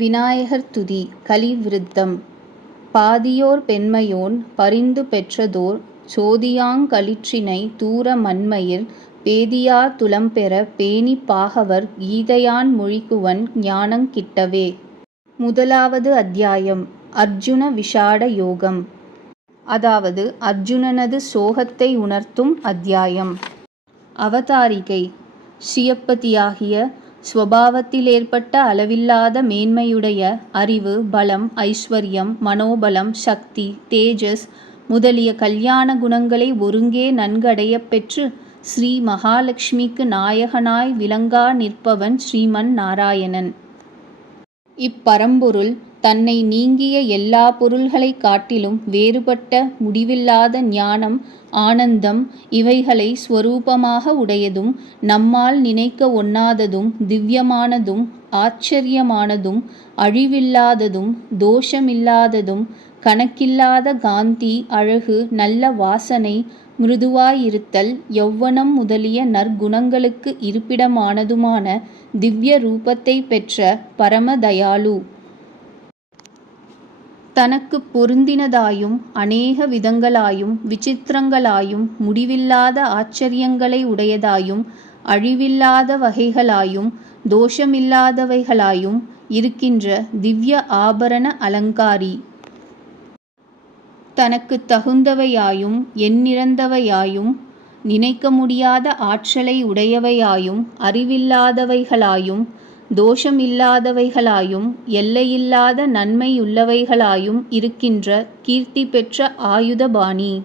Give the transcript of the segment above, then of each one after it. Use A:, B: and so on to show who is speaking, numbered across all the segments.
A: விநாயகர் துதி கலிவிருத்தம் பாதியோர் பெண்மையோன் பரிந்து பெற்றதோர் சோதியாங்களிற்றினை தூர மண்மையில் பேதியார் துலம்பெற பேணி பாகவர் கீதையான் மொழிகுவன் ஞானங் கிட்டவே. முதலாவது அத்தியாயம் அர்ஜுன விஷாட யோகம் அதாவது அர்ஜுனனது சோகத்தை உணர்த்தும் அத்தியாயம். அவதாரிகை ஸ்ரீயப்பதியாகிய ஸ்வபாவத்திலேற்பட்ட அளவில்லாத மேன்மையுடைய அறிவு பலம் ஐஸ்வர்யம் மனோபலம் சக்தி தேஜஸ் முதலிய கல்யாண குணங்களை ஒருங்கே நன்கடையப் பெற்று ஸ்ரீ மகாலக்ஷ்மிக்கு நாயகனாய் விளங்கா நிற்பவன் ஸ்ரீமன் நாராயணன். இப்பரம்பொருள் தன்னை நீங்கிய எல்லா பொருள்களைக் காட்டிலும் வேறுபட்ட முடிவில்லாத ஞானம் ஆனந்தம் இவைகளை ஸ்வரூபமாக உடையதும் நம்மால் நினைக்க ஒண்ணாததும் திவ்யமானதும் ஆச்சரியமானதும் அழிவில்லாததும் தோஷமில்லாததும் கணக்கில்லாத காந்தி அழகு நல்ல வாசனை மிருதுவாயிருத்தல் யௌவனம் முதலிய நற்குணங்களுக்கு இருப்பிடமானதுமான திவ்ய ரூபத்தை பெற்ற பரமதயாலு தனக்கு பொருந்தினதாயும் அநேக விதங்களாயும் விசித்திரங்களாயும் முடிவில்லாத ஆச்சரியங்களை உடையதாயும் அழிவில்லாத வகைகளாயும் தோஷமில்லாதவைகளாயும் இருக்கின்ற திவ்ய ஆபரண அலங்காரி. தனக்கு தகுந்தவையாயும் எண்ணிறந்தவையாயும் நினைக்க முடியாத ஆற்றலை உடையவையாயும் அறிவில்லாதவைகளாயும் தோஷமில்லாதவைகளாயும் எல்லையில்லாத நன்மையுள்ளவைகளாயும் இருக்கின்ற கீர்த்தி பெற்ற ஆயுதபாணி.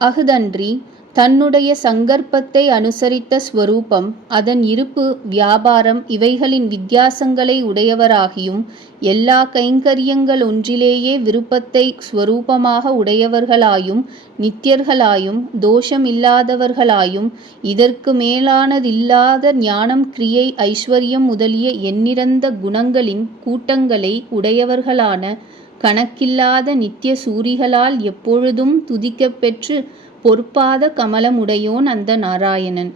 A: அகுதன்றி தன்னுடைய சங்கற்பத்தை அனுசரித்த ஸ்வரூபம் அதன் இருப்பு வியாபாரம் இவைகளின் வித்தியாசங்களை உடையவராகியும் எல்லா கைங்கரியங்களொன்றிலேயே விருப்பத்தை ஸ்வரூபமாக உடையவர்களாயும் நித்யர்களாயும் தோஷமில்லாதவர்களாயும் இதற்கு மேலானதில்லாத ஞானம் கிரியை ஐஸ்வர்யம் முதலிய எண்ணிறந்த குணங்களின் கூட்டங்களை உடையவர்களான கணக்கில்லாத நித்திய சூரிகளால் எப்பொழுதும் துதிக்கப்பெற்று பொறுப்பாத கமலமுடையோன் அந்த நாராயணன்.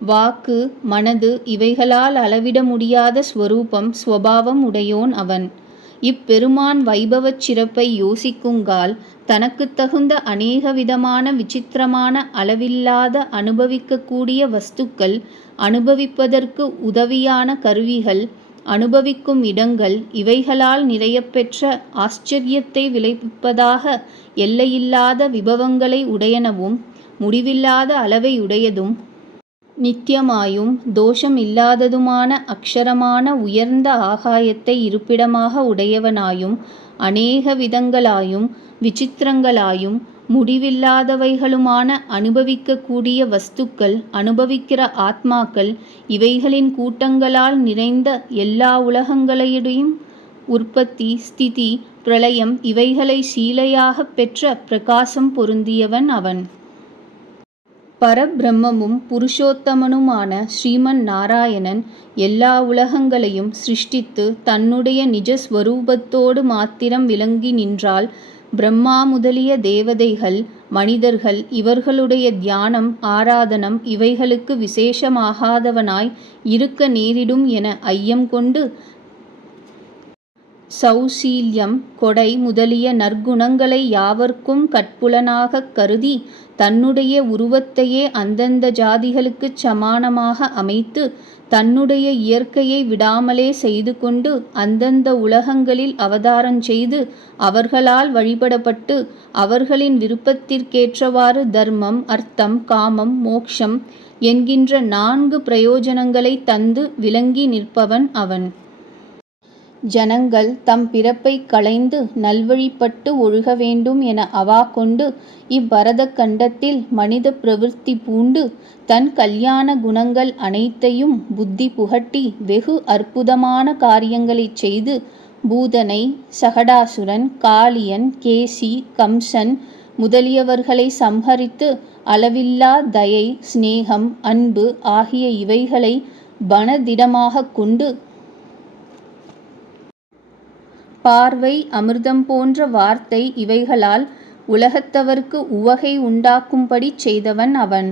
A: வாக்கு மனது இவைகளால் அளவிட முடியாத ஸ்வரூபம் ஸ்வபாவம் உடையோன் அவன். இப்பெருமான் வைபவச் சிறப்பை யோசிக்குங்கால் தனக்குத் தகுந்த அநேக விதமான விசித்திரமான அளவில்லாத அனுபவிக்கக்கூடிய வஸ்துக்கள் அனுபவிப்பதற்கு உதவியான கருவிகள் அனுபவிக்கும் இடங்கள் இவைகளால் நிறையப்பெற்ற பெற்ற விளைவிப்பதாக எல்லையில்லாத விபவங்களை உடையனவும் முடிவில்லாத அளவை உடையதும் நித்தியமாயும் தோஷமில்லாததுமான அக்ஷரமான உயர்ந்த ஆகாயத்தை இருப்பிடமாக உடையவனாயும் அநேக விதங்களாயும் விசித்திரங்களாயும் முடிவில்லாதவைகளுமான அனுபவிக்கக்கூடிய வஸ்துக்கள் அனுபவிக்கிற ஆத்மாக்கள் இவைகளின் கூட்டங்களால் நிறைந்த எல்லா உலகங்களையுடையும் உற்பத்தி ஸ்திதி பிரளயம் இவைகளை சீலையாகப் பெற்ற பிரகாசம் பொருந்தியவன் அவன். பரபிரம்மமும் புருஷோத்தமனுமான ஸ்ரீமன் நாராயணன் எல்லா உலகங்களையும் சிருஷ்டித்து தன்னுடைய நிஜஸ்வரூபத்தோடு மாத்திரம் விளங்கி நின்றால் பிரம்மா முதலிய தேவதைகள் மனிதர்கள் இவர்களுடைய தியானம் ஆராதனம் இவைகளுக்கு விசேஷமாகாதவனாய் இருக்க நேரிடும் என ஐயம் கொண்டு சௌசீல்யம் கொடை முதலிய நற்குணங்களை யாவர்க்கும் கட்புலனாகக் கருதி தன்னுடைய உருவத்தையே அந்தந்த ஜாதிகளுக்குச் சமானமாக அமைத்து தன்னுடைய இயற்கையை விடாமலே செய்து கொண்டு அந்தந்த உலகங்களில் அவதாரம் செய்து அவர்களால் வழிபடப்பட்டு அவர்களின் விருப்பத்திற்கேற்றவாறு தர்மம் அர்த்தம் காமம் மோக்ஷம் என்கின்ற நான்கு பிரயோஜனங்களைத் தந்து விளங்கி நிற்பவன் அவன். ஜனங்கள் தம் பிறப்பைக் களைந்து நல்வழிப்பட்டு ஒழுக வேண்டும் என அவா கொண்டு இப்பரத கண்டத்தில் மனித பிரவிற்த்தி பூண்டு தன் கல்யாண குணங்கள் அனைத்தையும் புத்தி புகட்டி வெகு அற்புதமான காரியங்களைச் செய்து பூதனை சகடாசுரன் காளியன் கேசி கம்சன் முதலியவர்களை சம்ஹரித்து அளவில்லா தயை சிநேகம் அன்பு ஆகிய இவைகளை பணதிடமாக கொண்டு பார்வை அமிர்தம் போன்ற வார்த்தை இவைகளால் உலகத்தவர்க்கு உவகை உண்டாக்கும்படி செய்தவன் அவன்.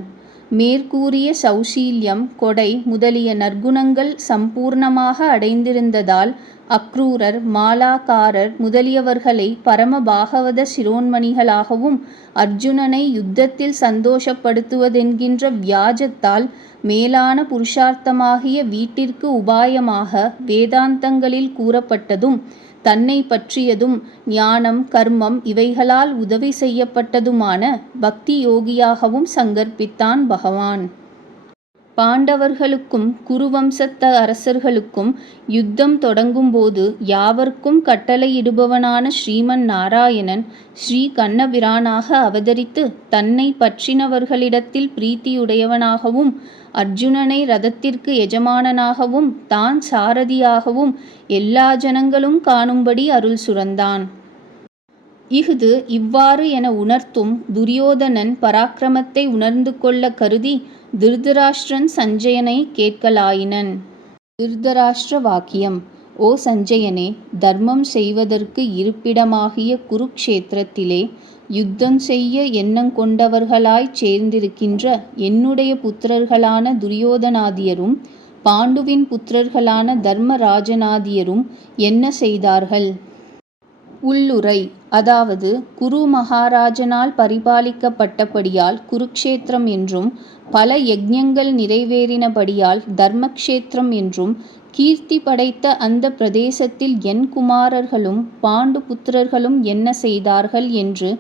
A: மேற்கூறிய சௌசீல்யம் கொடை முதலிய நற்குணங்கள் சம்பூர்ணமாக அடைந்திருந்ததால் அக்ரூரர் மாலாக்காரர் முதலியவர்களை பரம பாகவத சிரோன்மணிகளாகவும் அர்ஜுனனை யுத்தத்தில் சந்தோஷப்படுத்துவதென்கின்ற வியாஜத்தால் மேலான புருஷார்த்தமாகிய வீட்டிற்கு உபாயமாக வேதாந்தங்களில் கூறப்பட்டதும் தன்னை பற்றியதும் ஞானம் கர்மம் இவைகளால் உதவி செய்யப்பட்டதுமான பக்தி யோகியாகவும் சங்கற்பித்தான் பகவான். பாண்டவர்களுக்கும் குருவம்சத்த அரசர்களுக்கும் யுத்தம் தொடங்கும்போது யாவர்க்கும் கட்டளையிடுபவனான ஸ்ரீமன் நாராயணன் ஸ்ரீ கண்ணபிரானாக அவதரித்து தன்னை பற்றினவர்களிடத்தில் பிரீத்தியுடையவனாகவும் அர்ஜுனனை ரதத்திற்கு எஜமானனாகவும் தான் சாரதியாகவும் எல்லா ஜனங்களும் காணும்படி அருள் சுரந்தான். இஃது இவ்வாறு என உணர்த்தும் துரியோதனன் பராக்கிரமத்தை உணர்ந்து கொள்ள கருதி திருதராஷ்டிரன் சஞ்சயனை கேட்கலாயினன். திருதராஷ்டிர வாக்கியம் ஓ சஞ்சயனே தர்மம் செய்வதற்கு இருப்பிடமாகிய குருக்ஷேத்திரத்திலே யுத்தம் செய்ய எண்ணங் கொண்டவர்களாய்ச் சேர்ந்திருக்கின்ற என்னுடைய புத்திரர்களான துரியோதனாதியரும் பாண்டுவின் புத்திரர்களான தர்மராஜனாதியரும் என்ன செய்தார்கள்? உள்ளுரை அதாவது குரு மகாராஜனால் பரிபாலிக்கப்பட்டபடியால் குருக்ஷேத்திரம் என்றும் பல யக்ஞங்கள் நிறைவேறினபடியால் தர்மக்ஷேத்திரம் என்றும் கீர்த்தி படைத்த அந்தப் பிரதேசத்தில் என் குமாரர்களும் பாண்டு புத்திரர்களும் என்ன செய்தார்கள் என்று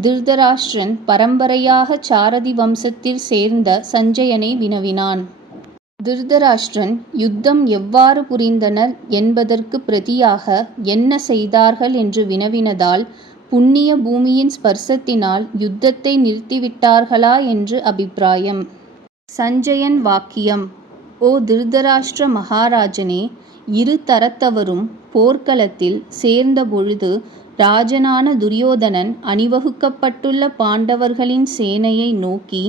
A: திருதராஷ்டிரன் பரம்பரையாகச் சாரதி வம்சத்தில் சேர்ந்த சஞ்சயனை வினவினான். திருதராஷ்டிரன் யுத்தம் எவ்வாறு புரிந்தனர் என்பதற்கு பிரதியாக என்ன செய்தார்கள் என்று வினவினதால் புண்ணிய பூமியின் ஸ்பர்சத்தினால் யுத்தத்தை நிறுத்திவிட்டார்களா என்று அபிப்பிராயம். சஞ்சயன் வாக்கியம் ஓ திருதராஷ்டிர மகாராஜனே இரு தரத்தவரும் போர்க்களத்தில் சேர்ந்தபொழுது ராஜனான துரியோதனன் அணிவகுக்கப்பட்டுள்ள பாண்டவர்களின் சேனையை நோக்கி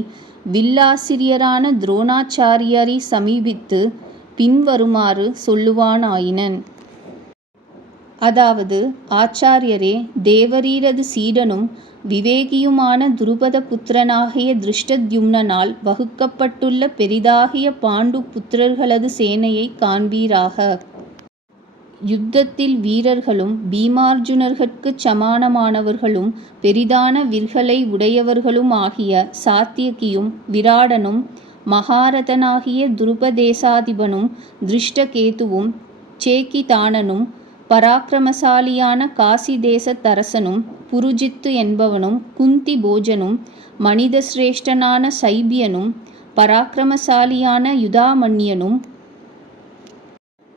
A: வில்லாசிரியரான துரோணாச்சாரியரை சமீபித்து பின்வருமாறு சொல்லுவானாயினன். அதாவது ஆச்சாரியரே தேவரீரது சீடனும் விவேகியுமான துருபத புத்திரனாகிய திருஷ்டத்யும்னால் வகுக்கப்பட்டுள்ள பெரிதாகிய பாண்டு புத்திரர்களது சேனையைக் காண்பீராக. யுத்தத்தில் வீரர்களும் பீமார்ஜுனர்கட்குச் சமானமானவர்களும் பெரிதான விற்களை உடையவர்களுமாகிய சாத்தியகியும் விராடனும் மகாரதனாகிய துருபதேசாதிபனும் திருஷ்டகேதுவும் சேக்கிதானனும் பராக்கிரமசாலியான காசி தேசத்தரசனும் புருஜித்து என்பவனும் குந்தி போஜனும் மனித சிரேஷ்டனான சைபியனும் பராக்கிரமசாலியான யுதாமன்யனும்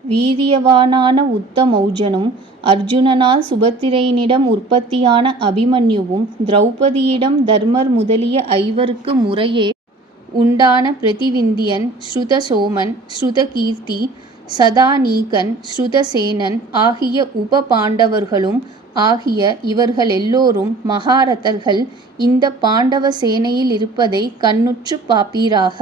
A: வீரியவானான உத்தமௌஜனும் அர்ஜுனனால் சுபத்திரையினிடம் உற்பத்தியான அபிமன்யுவும் திரௌபதியிடம் தர்மர் முதலிய ஐவருக்கு முறையே உண்டான பிரதிவிந்தியன் ஸ்ருதசோமன் ஸ்ருதகீர்த்தி சதாநீகன் ஸ்ருதசேனன் ஆகிய உப பாண்டவர்களும் ஆகிய இவர்களெல்லோரும் மகாரதர்கள் இந்தப் பாண்டவ சேனையில் இருப்பதை கண்ணுற்றுப் பாப்பீராக.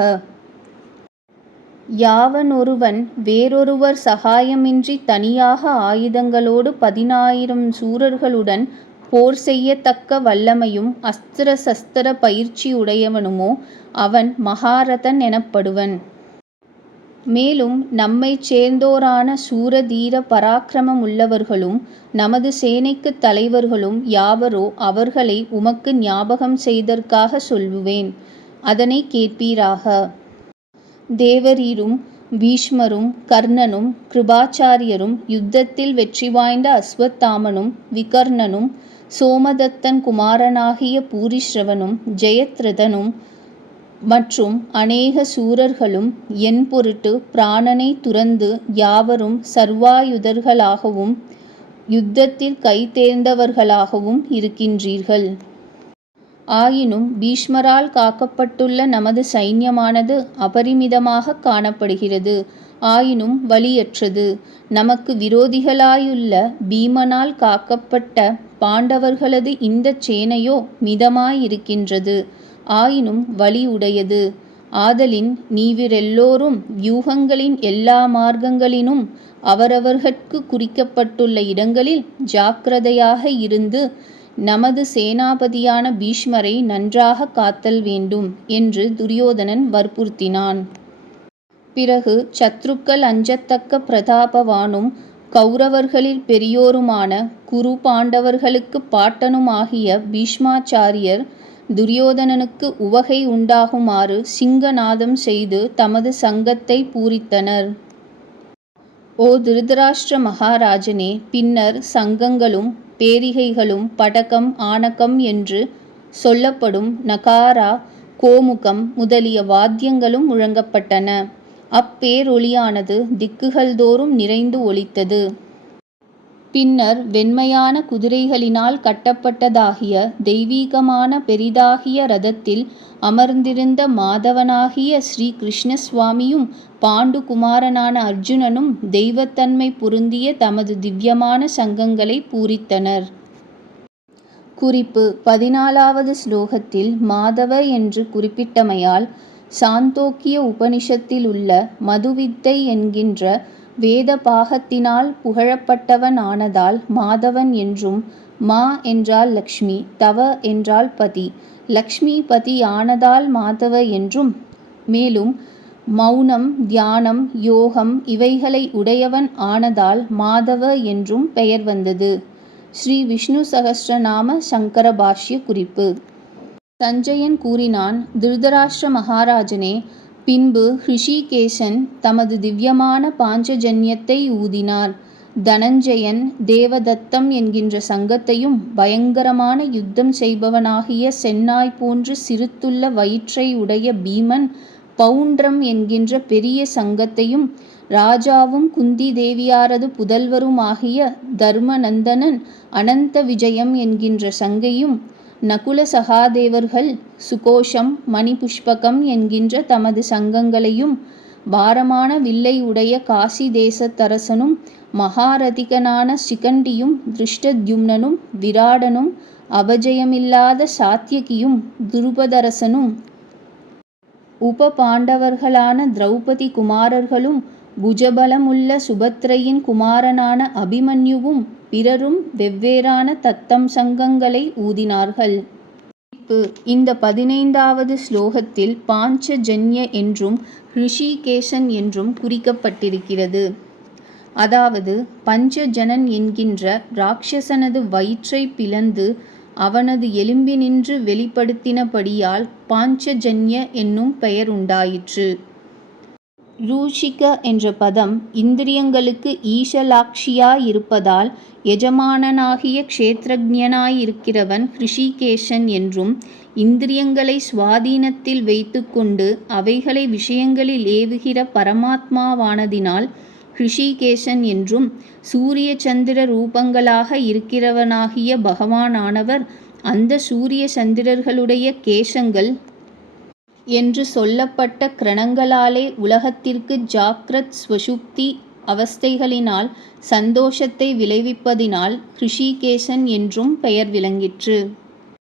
A: யாவனொருவன் வேறொருவர் சகாயமின்றித் தனியாக ஆயுதங்களோடு பதினாயிரம் சூரர்களுடன் போர் செய்யத்தக்க வல்லமையும் அஸ்திர சஸ்திர பயிற்சியுடையவனுமோ அவன் மகாரதன் எனப்படுவன். மேலும் நம்மைச் சேர்ந்தோரான சூர தீர பராக்கிரமமுள்ளவர்களும் நமது சேனைக்குத் தலைவர்களும் யாவரோ அவர்களை உமக்கு ஞாபகம் செய்தற்காகச் சொல்லுவேன். அதனைக் கேட்பீராக. தேவரீரும் பீஷ்மரும் கர்ணனும் கிருபாச்சாரியரும் யுத்தத்தில் வெற்றி வாய்ந்த அஸ்வத்தாமனும் விகர்ணனும் சோமதத்தன் குமாரனாகிய பூரிஸ்ரவனும் ஜெயத்ரதனும் மற்றும் அநேக சூரர்களும் என் பொருட்டு பிராணனைத் துறந்து யாவரும் சர்வாயுதர்களாகவும் யுத்தத்தில் கைதேர்ந்தவர்களாகவும் இருக்கின்றீர்கள். ஆயினும் பீஷ்மரால் காக்கப்பட்டுள்ள நமது சைன்யமானது அபரிமிதமாக காணப்படுகிறது. ஆயினும் வலியற்றது. நமக்கு விரோதிகளாயுள்ள பீமனால் காக்கப்பட்ட பாண்டவர்களது இந்த சேனையோ மிதமாயிருக்கின்றது. ஆயினும் வலி உடையது. ஆதலின் நீவிரெல்லோரும் வியூகங்களின் எல்லா மார்க்கங்களினும் அவரவர்கட்கு குறிக்கப்பட்டுள்ள இடங்களில் ஜாக்கிரதையாக இருந்து நமது சேனாபதியான பீஷ்மரை நன்றாக காத்தல் வேண்டும் என்று துரியோதனன் வற்புறுத்தினான். பிறகு சத்ருக்கள் அஞ்சத்தக்க பிரதாபவானும் கௌரவர்களில் பெரியோருமான குரு பாண்டவர்களுக்கு பாட்டனுமாகிய பீஷ்மாச்சாரியர் துரியோதனனுக்கு உவகை உண்டாகுமாறு சிங்க நாதம் செய்து தமது சங்கத்தை பூரித்தனர். ஓ திருதராஷ்டிர மகாராஜனே பின்னர் சங்கங்களும் பேரிகைகளும் படகம் ஆனகம் என்று சொல்லப்படும் நகாரா கோமுகம் முதலிய வாத்தியங்களும் முழங்கப்பட்டன. அப்பேரொலியானது திக்குகள் தோறும் நிறைந்து ஒலித்தது. பின்னர் வெண்மையான குதிரைகளினால் கட்டப்பட்டதாகிய தெய்வீகமான பெரிதாகிய ரதத்தில் அமர்ந்திருந்த மாதவனாகிய ஸ்ரீ கிருஷ்ணசுவாமியும் பாண்டு குமாரனான அர்ஜுனனும் தெய்வத்தன்மை பொருந்திய தமது திவ்யமான சங்கங்களை பூரித்தனர். குறிப்பு பதினாலாவது ஸ்லோகத்தில் மாதவ என்று குறிப்பிட்டமையால் சாந்தோக்கிய உபனிஷத்தில் உள்ள மதுவித்தை என்கின்ற வேத பாகத்தினால் புகழப்பட்டவன் ஆனதால் மாதவன் என்றும் மா என்றால் லக்ஷ்மி தவ என்றால் பதி லக்ஷ்மி பதி ஆனதால் மாதவ என்றும் மேலும் மௌனம் தியானம் யோகம் இவைகளை உடையவன் ஆனதால் மாதவ என்றும் பெயர் வந்தது. ஸ்ரீ விஷ்ணு சகஸ்ரநாம சங்கர பாஷ்ய குறிப்பு சஞ்சயன் கூறினான் திருதராஷ்டிர மகாராஜனே பின்பு ஹிருஷிகேசன் தமது திவ்யமான பாஞ்சஜன்யத்தை ஊதினார். தனஞ்சயன் தேவதத்தம் என்கின்ற சங்கத்தையும் பயங்கரமான யுத்தம் செய்பவனாகிய சென்னாய் போன்று சிறுத்துள்ள வயிற்றை உடைய பீமன் பவுண்ட்ரம் என்கின்ற பெரிய சங்கத்தையும் ராஜாவும் குந்தி தேவியாரது புதல்வருமாகிய தர்மநந்தனன் அனந்த விஜயம் என்கின்ற சங்கையும் நகுல சகாதேவர்கள் சுகோஷம் மணிபுஷ்பகம் என்கின்ற தமது சங்கங்களையும் பாரமான வில்லை உடைய காசி தேசத்தரசனும் மகாரதிகனான சிகண்டியும் திருஷ்டத்யும்னனும் விராடனும் அபஜயமில்லாத சாத்தியகியும் துருபதரசனும் உப பாண்டவர்களான திரௌபதி குமாரர்களும் புஜபலமுள்ள சுபத்திரையின் குமாரனான அபிமன்யுவும் பிறரும் வெவ்வேறான தத்தம் சங்கங்களை ஊதினார்கள். குறிப்பு இந்த பதினைந்தாவது ஸ்லோகத்தில் பாஞ்சஜன்ய என்றும் ஹிருஷிகேசன் என்றும் குறிக்கப்பட்டிருக்கிறது. அதாவது பஞ்சஜனன் என்கின்ற ராட்சசனது வயிற்றைப் பிளந்து அவனது எலும்பினின்று வெளிப்படுத்தினபடியால் பாஞ்சஜன்ய என்னும் பெயர் உண்டாயிற்று. ரூஷிக என்ற பதம் இந்திரியங்களுக்கு ஈஷலாக்ஷியாயிருப்பதால் எஜமானனாகிய க்ஷேத்திரஜனாயிருக்கிறவன் ஹிருஷிகேஷன் என்றும் இந்திரியங்களை சுவாதீனத்தில் வைத்துக்கொண்டு அவைகளை விஷயங்களில் ஏவுகிற பரமாத்மாவானதினால் ஹிருஷிகேஷன் என்றும் சூரிய சந்திர ரூபங்களாக இருக்கிறவனாகிய பகவானானவர் அந்த சூரிய சந்திரர்களுடைய கேசங்கள் என்று சொல்லப்பட்ட கிரணங்களாலே உலகத்திற்கு ஜாக்ரத் ஸ்வஷுப்தி அவஸ்தைகளினால் சந்தோஷத்தை விளைவிப்பதினால் ஹிருஷிகேசன் என்றும் பெயர் விளங்கிற்று.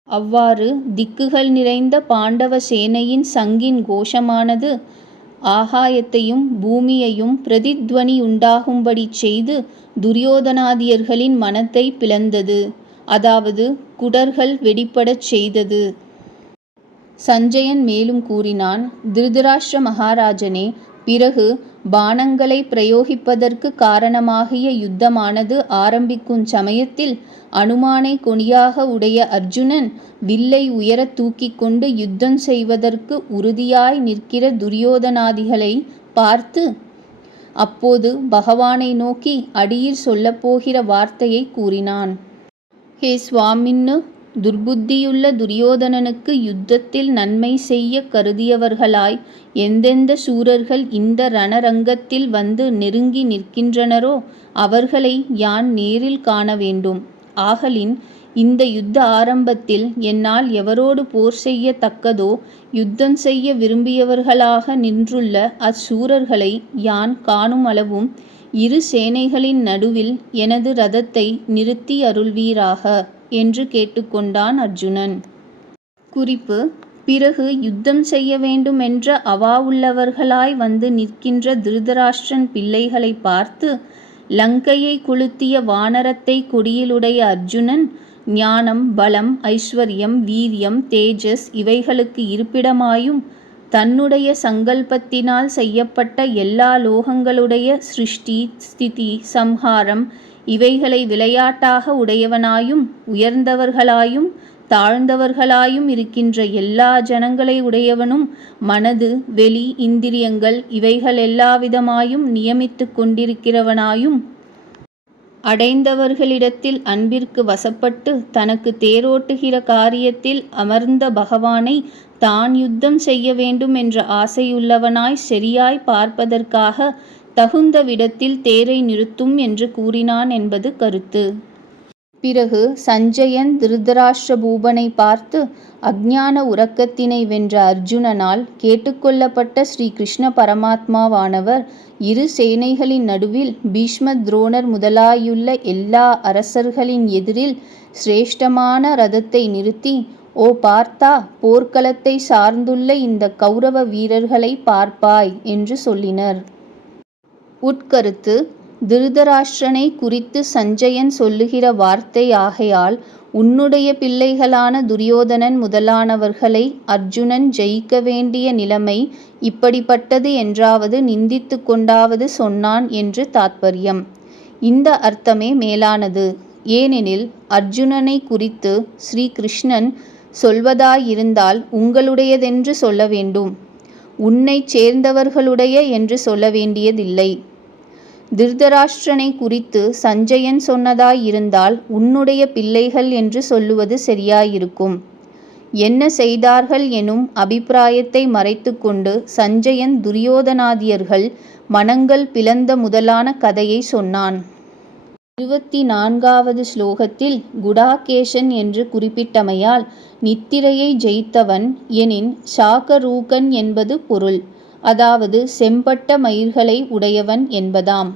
A: அவ்வாறு திக்குகள் நிறைந்த பாண்டவ சேனையின் சங்கின் கோஷமானது ஆகாயத்தையும் பூமியையும் பிரதித்வனியுண்டாகும்படிச் செய்து துரியோதனாதியர்களின் மனத்தை பிளந்தது. அதாவது குடர்கள் வெடிப்படச் செய்தது. சஞ்சயன் மேலும் கூறினான் திருதராஷ்டிர மகாராஜனே பிறகு பானங்களை பிரயோகிப்பதற்குக் காரணமாகிய யுத்தமானது ஆரம்பிக்கும் சமயத்தில் அனுமானை கொடியாக உடைய அர்ஜுனன் வில்லை உயரத் தூக்கிக் கொண்டு யுத்தம் செய்வதற்கு உறுதியாய் நிற்கிற துரியோதனாதிகளை பார்த்து அப்போது பகவானை நோக்கி அடியில் சொல்லப்போகிற வார்த்தையைக் கூறினான். ஹே சுவாமின்னு துர்புத்தியுள்ள துரியோதனனுக்கு யுத்தத்தில் நன்மை செய்யக் கருதியவர்களாய் எந்தெந்த சூரர்கள் இந்த ரணரங்கத்தில் வந்து நெருங்கி நிற்கின்றனரோ அவர்களை யான் நேரில் காண வேண்டும். ஆகலின் இந்த யுத்த ஆரம்பத்தில் என்னால் எவரோடு போர் செய்ய தக்கதோ யுத்தம் செய்ய விரும்பியவர்களாக நின்றுள்ள அச்சூரர்களை யான் காணும் அளவும் இரு சேனைகளின் நடுவில் எனது ரதத்தை நிறுத்தி அருள்வீராக என்று கேட்டுக்கொண்டான் அர்ஜுனன். குறிப்பு பிறகு யுத்தம் செய்ய வேண்டுமென்ற அவாவுள்ளவர்களாய் வந்து நிற்கின்ற திருதராஷ்டிரன் பிள்ளைகளை பார்த்து லங்கையை கொளுத்திய வானரத்தை கொடியிலுடைய அர்ஜுனன் ஞானம் பலம் ஐஸ்வர்யம் வீரியம் தேஜஸ் இவைகளுக்கு இருப்பிடமாயும் தன்னுடைய சங்கல்பத்தினால் செய்யப்பட்ட எல்லா லோகங்களுடைய சிருஷ்டி ஸ்திதி சம்ஹாரம் இவைகளை விளையாட்டாக உடையவனாயும் உயர்ந்தவர்களாயும் தாழ்ந்தவர்களாயும் இருக்கின்ற எல்லா ஜனங்களை உடையவனும் மனது வெளி இந்திரியங்கள் இவைகள் எல்லாவிதமாயும் நியமித்துக் கொண்டிருக்கிறவனாயும் அடைந்தவர்களிடத்தில் அன்பிற்கு வசப்பட்டு தனக்கு தேரோட்டுகிற காரியத்தில் அமர்ந்த பகவானை தான் யுத்தம் செய்ய வேண்டும் என்ற ஆசையுள்ளவனாய் சரியாய் பார்ப்பதற்காக தகுந்த விடத்தில் தேரை நிறுத்தும் என்று கூறினான் என்பது கருத்து. பிறகு சஞ்சயன் திருதராஷ்டிர பூபனை பார்த்து அஜ்ஞான உறக்கத்தினை வென்ற அர்ஜுனனால் கேட்டுக்கொள்ளப்பட்ட ஸ்ரீ கிருஷ்ண பரமாத்மாவானவர் இரு சேனைகளின் நடுவில் பீஷ்ம துரோணர் முதலாயுள்ள எல்லா அரசர்களின் எதிரில் சிரேஷ்டமான ரதத்தை நிறுத்தி ஓ பார்த்தா போர்க்களத்தை சார்ந்துள்ள இந்த கௌரவ வீரர்களை பார்ப்பாய் என்று சொல்லினர். உட்கருத்து திருதராஷ்டிரனை குறித்து சஞ்சயன் சொல்லுகிற வார்த்தை ஆகையால் உன்னுடைய பிள்ளைகளான துரியோதனன் முதலானவர்களை அர்ஜுனன் ஜெயிக்க வேண்டிய நிலைமை இப்படிப்பட்டது என்றாவது நிந்தித்து கொண்டாவது சொன்னான் என்று தாத்பரியம். இந்த அர்த்தமே மேலானது. ஏனெனில் அர்ஜுனனை குறித்து ஸ்ரீ கிருஷ்ணன் சொல்வதாயிருந்தால் உங்களுடையதென்று சொல்ல வேண்டும். உன்னைச் சேர்ந்தவர்களுடைய என்று சொல்ல வேண்டியதில்லை. திருதராஷ்டிரனை குறித்து சஞ்சயன் சொன்னதாயிருந்தால் உன்னுடைய பிள்ளைகள் என்று சொல்லுவது சரியாயிருக்கும். என்ன செய்தார்கள் எனும் அபிப்பிராயத்தை மறைத்துக்கொண்டு சஞ்சயன் துரியோதனாதியர்கள் மனங்கள் பிளந்த முதலான கதையை சொன்னான். இருபத்தி நான்காவது ஸ்லோகத்தில் குடாகேஷன் என்று குறிப்பிட்டமையால் நித்திரையை ஜெயித்தவன் எனின் சாகரூகன் என்பது பொருள். அதாவது செம்பட்ட மயிர்களை உடையவன் என்பதாம்.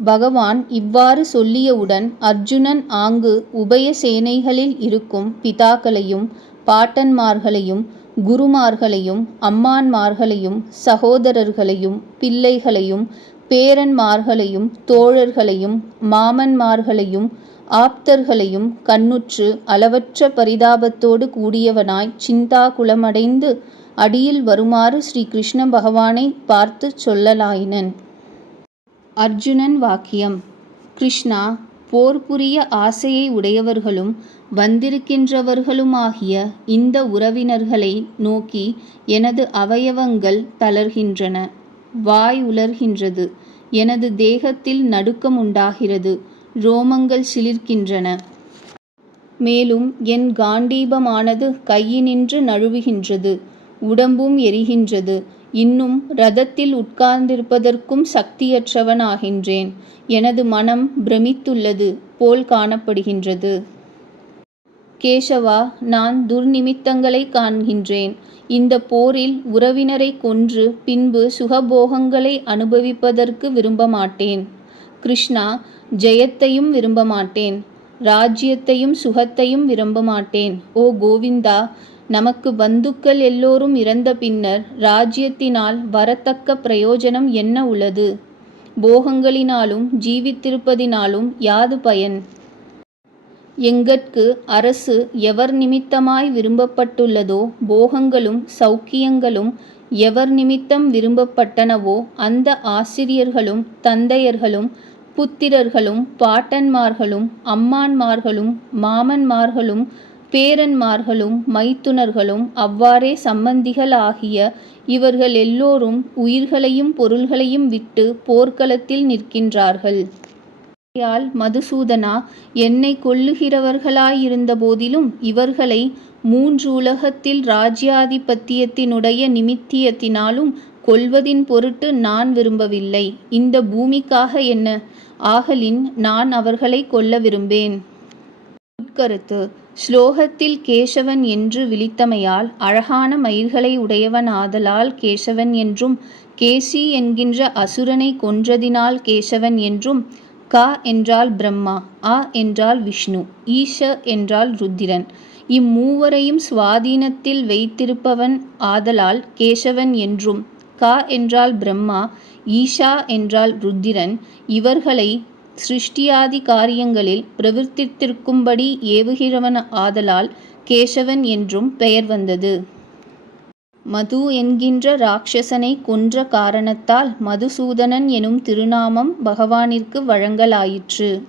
A: பகவான் இவ்வாறு சொல்லியவுடன் அர்ஜுனன் ஆங்கு உபய சேனைகளில் இருக்கும் பிதாக்களையும் பாட்டன்மார்களையும் குருமார்களையும் அம்மான்மார்களையும் சகோதரர்களையும் பிள்ளைகளையும் பேரன்மார்களையும் தோழர்களையும் மாமன்மார்களையும் ஆப்தர்களையும் கண்ணுற்று அளவற்ற பரிதாபத்தோடு கூடியவனாய் சிந்தாகுலமடைந்து அடியில் வருமாறு ஸ்ரீ கிருஷ்ண பகவானைப் பார்த்துச் சொல்லலாயினன். அர்ஜுனன் வாக்கியம் கிருஷ்ணா போர் புரிய ஆசையை உடையவர்களும் வந்திருக்கின்றவர்களுமாகிய இந்த உறவினர்களை நோக்கி எனது அவயவங்கள் தளர்கின்றன. வாய் உலர்கின்றது. எனது தேகத்தில் நடுக்கம் உண்டாகிறது. ரோமங்கள் சிலிர்க்கின்றன. மேலும் என் காண்டீபமானது கையினின்று நழுவுகின்றது. உடம்பும் எரிகின்றது. இன்னும் ரதத்தில் உட்கார்ந்திருப்பதற்கும் சக்தியற்றவன் ஆகின்றேன். எனது மனம் பிரமித்துள்ளது போல் காணப்படுகின்றது. கேசவா நான் துர்நிமித்தங்களை காண்கின்றேன். இந்த போரில் உறவினரைக் கொன்று பின்பு சுகபோகங்களை அனுபவிப்பதற்கு விரும்பமாட்டேன். கிருஷ்ணா ஜெயத்தையும் விரும்பமாட்டேன். ராஜ்யத்தையும் சுகத்தையும் விரும்பமாட்டேன். ஓ கோவிந்தா நமக்கு பந்துக்கள் எல்லோரும் இறந்த பின்னர் ராஜ்யத்தினால் வரத்தக்க பிரயோஜனம் என்ன உள்ளது போகங்களினாலும் ஜீவித்திருப்பதினாலும் யாது பயன்? எங்கட்கு அரசு எவர் நிமித்தமாய் விரும்பப்பட்டுள்ளதோ போகங்களும் சௌக்கியங்களும் எவர் நிமித்தம் விரும்பப்பட்டனவோ அந்த ஆசிரியர்களும் தந்தையர்களும் புத்திரர்களும் பாட்டன்மார்களும் அம்மான்மார்களும் மாமன்மார்களும் பேரன்மார்களும் மைத்துனர்களும் அவ்வாறே சம்பந்திகள் ஆகிய இவர்கள் எல்லோரும் உயிர்களையும் பொருள்களையும் விட்டுப் போர்க்களத்தில் நிற்கின்றார்கள். ஆகையால் மதுசூதனா என்னைக் கொல்லுகிறவர்களாயிருந்த போதிலும் இவர்களை மூன்று உலகத்தில் ராஜ்யாதிபத்தியத்தினுடைய நிமித்தியத்தினாலும் கொல்வதின் பொருட்டு நான் விரும்பவில்லை. இந்த பூமிக்காக என்ன? ஆகலின் நான் அவர்களைக் கொல்ல விரும்பேன். உட்கருத்து ஸ்லோகத்தில் கேசவன் என்று விழித்தமையால் அழகான மயிர்களை உடையவன் ஆதலால் கேசவன் என்றும் கேசி என்கின்ற அசுரனைக் கொன்றதினால் கேசவன் என்றும் க என்றால் பிரம்மா அ என்றால் விஷ்ணு ஈஷ என்றால் ருத்திரன் இம்மூவரையும் சுவாதீனத்தில் வைத்திருப்பவன் ஆதலால் கேசவன் என்றும் க என்றால் பிரம்மா ஈஷா என்றால் ருத்திரன் இவர்களை சிருஷ்டியாதி காரியங்களில் பிரவர்த்தித்திருக்கும்படி ஏவுகிறவன் ஆதலால் கேசவன் என்றும் பெயர் வந்தது. மது என்கின்ற ராட்சசனை கொன்ற காரணத்தால் மதுசூதனன் எனும் திருநாமம் பகவானிற்கு வழங்கலாயிற்று.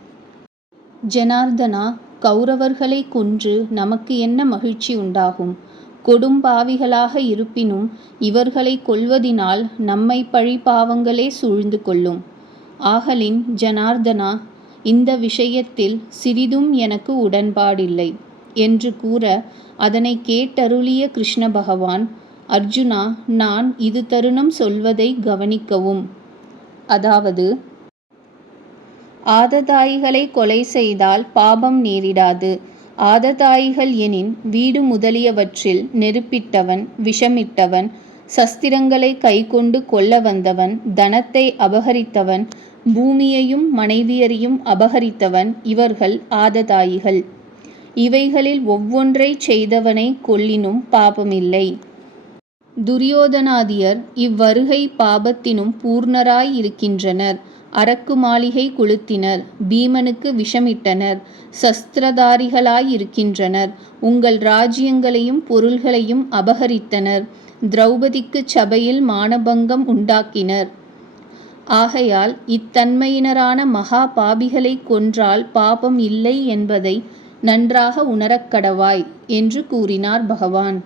A: ஜனார்தனா கௌரவர்களைக் கொன்று நமக்கு என்ன மகிழ்ச்சி உண்டாகும்? கொடும்பாவிகளாக இருப்பினும் இவர்களை கொல்வதினால் நம்மை பழி பாவங்களே சூழ்ந்து கொள்ளும். ஆகலின் ஜனார்தனா இந்த விஷயத்தில் சிறிதும் எனக்கு உடன்பாடில்லை. என்று கூற அதனை கேட்டருளிய கிருஷ்ண பகவான் அர்ஜுனா நான் இது தருணம் சொல்வதை கவனிக்கவும். அதாவது ஆததாயிகளை கொலை செய்தால் பாபம் நேரிடாது. ஆததாயிகள் எனின் வீடு முதலியவற்றில் நெருப்பிட்டவன் விஷமிட்டவன் சஸ்திரங்களை கைக்கொண்டு கொல்ல வந்தவன் தனத்தை அபகரித்தவன் பூமியையும் மனைவியரையும் அபகரித்தவன் இவர்கள் ஆததாயிகள். இவைகளில் ஒவ்வொன்றைச் செய்தவனை கொல்லினும் பாபமில்லை. துரியோதனாதியர் இவ்வருகை பாபத்தினும் பூர்ணராய் இருக்கின்றனர். அரக்கு மாளிகை கொளுத்தினர். பீமனுக்கு விஷமிட்டனர். சஸ்திரதாரிகளாயிருக்கின்றனர் உங்கள் ராஜ்யங்களையும் பொருள்களையும் அபகரித்தனர். திரௌபதிக்கு சபையில் மானபங்கம் உண்டாக்கினர். ஆகையால் இத்தன்மையினரான மகா பாபிகளைக் கொன்றால் பாபம் இல்லை என்பதை நன்றாக உணரக்கடவாய் என்று கூறினார் பகவான்.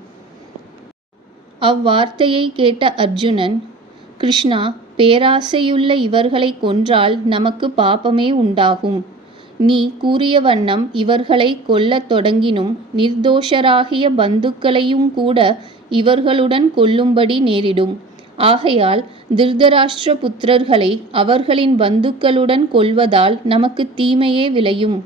A: அவ்வார்த்தையைக் கேட்ட அர்ஜுனன் கிருஷ்ணா பேராசையுள்ள இவர்களைக் கொன்றால் நமக்கு பாபமே உண்டாகும். நீ கூறிய வண்ணம் இவர்களை கொல்லத் தொடங்கினும் நிர்தோஷராகிய பந்துக்களையும் கூட இவர்களுடன் கொல்லும்படி நேரிடும். ஆகையால் திருதராஷ்டிர புத்திரர்களை அவர்களின் பந்துக்களுடன் கொல்வதால் நமக்கு தீமையே விளையும்.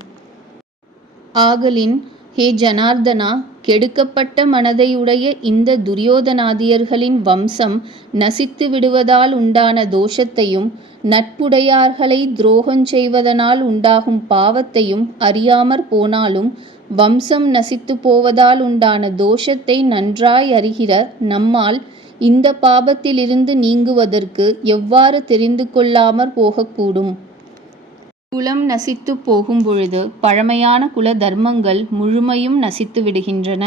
A: ஆகலின் ஹே ஜனார்தனா கெடுக்கப்பட்ட மனதையுடைய இந்த துரியோதனாதியர்களின் வம்சம் நசித்து விடுவதால் உண்டான தோஷத்தையும் நட்புடையார்களை துரோகஞ் செய்வதனால் உண்டாகும் பாவத்தையும் அறியாமற் போனாலும் வம்சம் நசித்து போவதால் உண்டான தோஷத்தை நன்றாய் அறிகிற நம்மால் இந்த பாபத்திலிருந்து நீங்குவதற்கு எவ்வாறு தெரிந்து கொள்ளாமற் போகக்கூடும்? குலம் நசித்துப் போகும்பொழுது பழமையான குல தர்மங்கள் முழுமையும் நசித்து விடுகின்றன.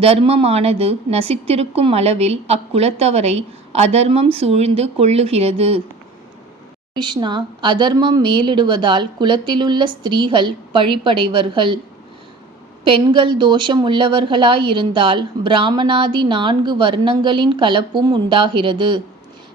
A: தர்மமானது நசித்திருக்கும் அளவில் அக்குலத்தவரை அதர்மம் சூழ்ந்து கொள்ளுகிறது. கிருஷ்ணா அதர்மம் மேலிடுவதால் குலத்திலுள்ள ஸ்திரீகள் பழிப்படைவர்கள். பெண்கள் தோஷம் உள்ளவர்களாயிருந்தால் பிராமணாதி நான்கு வர்ணங்களின் கலப்பும் உண்டாகிறது.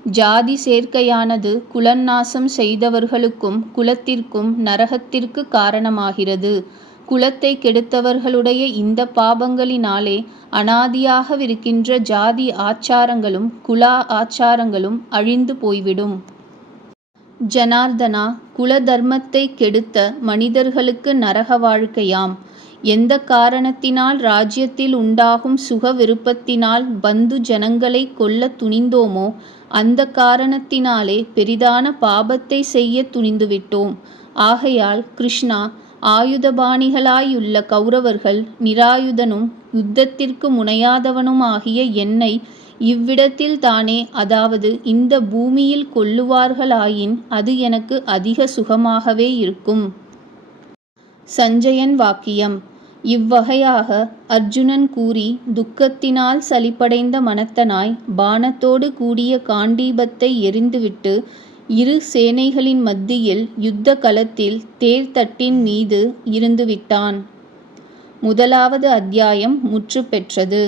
A: ஜாதி சேர்க்கையானது குலநாசம் செய்தவர்களுக்கும் குலத்திற்கும் நரகத்திற்குக் காரணமாகிறது. குலத்தைக் கெடுத்தவர்களுடைய இந்த பாபங்களினாலே அனாதியாகவிருக்கின்ற ஜாதி ஆச்சாரங்களும் குலா ஆச்சாரங்களும் அழிந்து போய்விடும். ஜனார்தனா குல தர்மத்தைக் கெடுத்த மனிதர்களுக்கு நரக வாழ்க்கையாம். எந்த காரணத்தினால் ராஜ்யத்தில் உண்டாகும் சுக விருப்பத்தினால் பந்து ஜனங்களைக் கொல்ல துணிந்தோமோ அந்த காரணத்தினாலே பெரிதான பாபத்தை செய்யத் துணிந்துவிட்டோம். ஆகையால் கிருஷ்ணா ஆயுதபாணிகளாயுள்ள கௌரவர்கள் நிராயுதனும் யுத்தத்திற்கு முனையாதவனுமாகிய என்னை இவ்விடத்தில் தானே அதாவது இந்த பூமியில் கொல்லுவார்களாயின் அது எனக்கு அதிக சுகமாகவே இருக்கும். சஞ்சயன் வாக்கியம் இவ்வகையாக அர்ஜுனன் கூறி துக்கத்தினால் சலிப்படைந்த மனத்தனாய் பானத்தோடு கூடிய காண்டீபத்தை எறிந்துவிட்டு இரு சேனைகளின் மத்தியில் யுத்த களத்தில் தேர்தட்டின் மீது இருந்துவிட்டான். முதலாவது அத்தியாயம் முற்று பெற்றது.